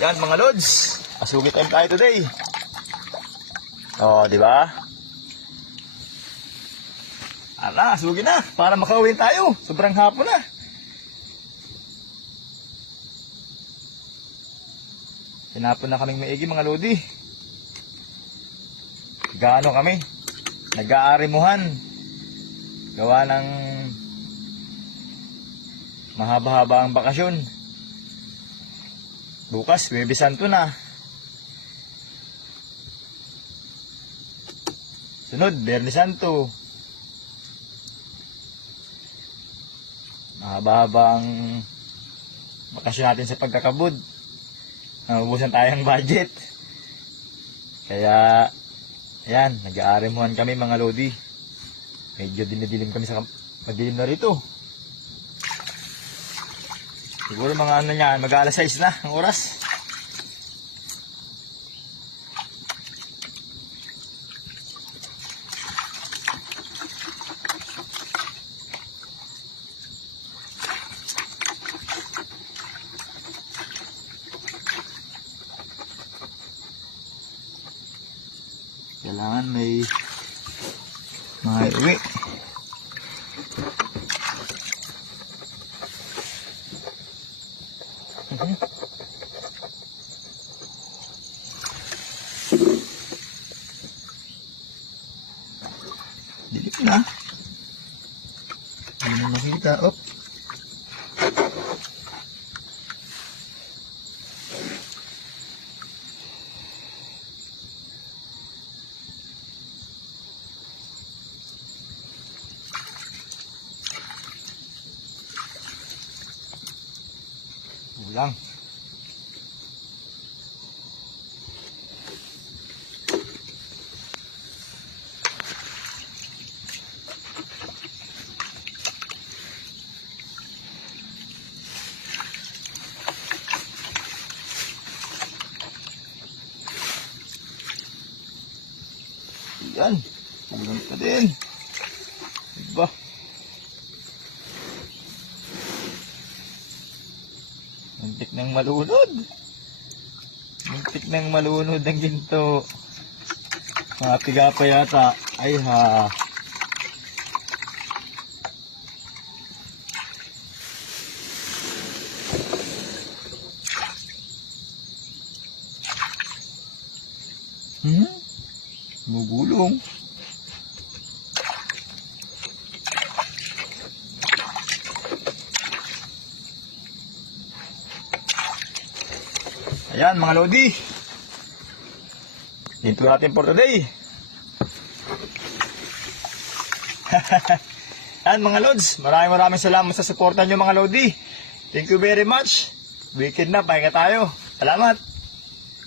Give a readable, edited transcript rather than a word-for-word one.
Yan mga lods, asugi time tayo today. Oh, di ba? Ala, asugi na para makauwi tayo. Sobrang hapon na. Tinapon na kaming maigi mga lodi. Gaano kami? Nag-aarimuhan. Gawa ng mahaba-haba ang bakasyon. Bukas, Huwebes Santo na. Sunod, Biyernes Santo. Mahaba-haba ang bakasyon natin sa pagkakabud. Naubusan tayong budget. Kaya, ayan, nag-aarimuhan kami mga lodi. Medyo dinidilim kami sa madilim na rito. Siguro mga ano niyan, mag-alas 6 na ang oras. Kailangan may uwi. Dilit na. Hindi na makita. Op. Ulang. Yan. Ulang pa din. Diba? Muntik nang malunod. Muntik nang malunod ang ginto. Mga piga pa yata. Ay ha. Bubulong. Ayan mga lodi. Dito natin for today. Ayan mga lods. Maraming salamat sa suporta nyo mga lodi. Thank you very much. Weekend na. Pahinga tayo. Salamat.